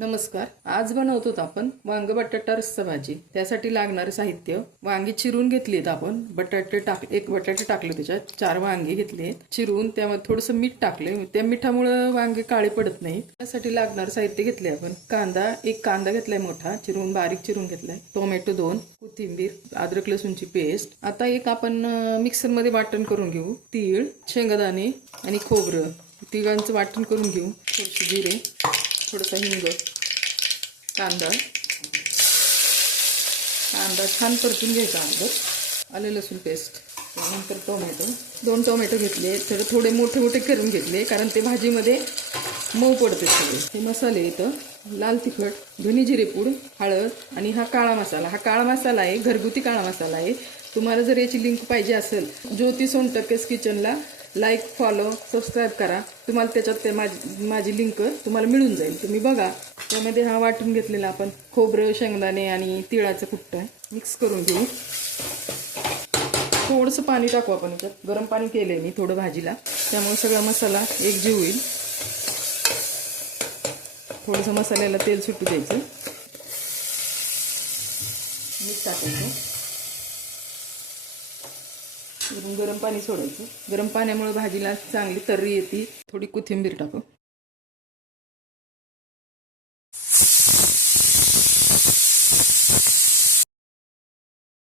नमस्कार. आज बनवतो आपण वांग बटाटा रस्सा भाजी. त्यासाठी लागणारे साहित्य: वांगी चिरून घेतलीत आपण, एक बटाटे टाकले, त्याच्यात 4 वांगी घेतले चिरून, त्यामध्ये थोडंसं मीठ टाकले. त्या मिठामुळे वांगे काळे पडत नाहीत. त्यासाठी लागणारे साहित्य घेतले आपण: एक कांदा घेतलाय मोठा चिरून, बारीक चिरून घेतलाय, टोमॅटो 2, कोथिंबीर, अद्रक लसूणची पेस्ट. आता एक आपण मिक्सरमध्ये वाटण करून घेऊ. तीळ, शेंगदाणे आणि खोबरं तिघांचं वाटण करून घेऊ. थोडेसे जिरे, थोडासा हिंग, कांदा छान परतून घ्यायचा. आलं लसूण पेस्ट, त्यानंतर टोमॅटो 2 टोमॅटो घेतले, तर थोडे मोठे मोठे करून घेतले कारण ते भाजीमध्ये मऊ पडते सगळे. हे मसाले इथं: लाल तिखट, धने जिरे पूड, हळद आणि हा काळा मसाला. हा काळा मसाला आहे, घरगुती काळा मसाला आहे. तुम्हाला जर याची लिंक पाहिजे असेल, ज्योती सोनटक्केस किचनला लाईक, फॉलो, सबस्क्राईब करा. तुम्हाला त्याच्यात ते माझी लिंक तुम्हाला मिळून जाईल, तुम्ही बघा. त्यामध्ये हा वाटून घेतलेला आपण खोबरं, शेंगदाणे आणि तिळाचं कुट्टा मिक्स करून घेऊ. थोडंसं पाणी टाकू आपण याच्यात. गरम पाणी केलंय मी थोडं भाजीला, त्यामुळे सगळा मसाला एकजीव होईल. थोडंसं मसाल्याला तेल सुटू द्यायचं. मीठ टाकायचं. गरम पाणी सोडायचं. गरम पाण्यामुळे भाजीला चांगली तर्री येते. थोडी कोथिंबीर टाकू.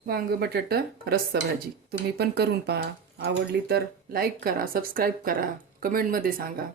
वांग बटाटा रस्सा भाजी तुम्ही पण करून पहा. आवडली तर लाईक करा, सबस्क्राईब करा, कमेंटमध्ये सांगा.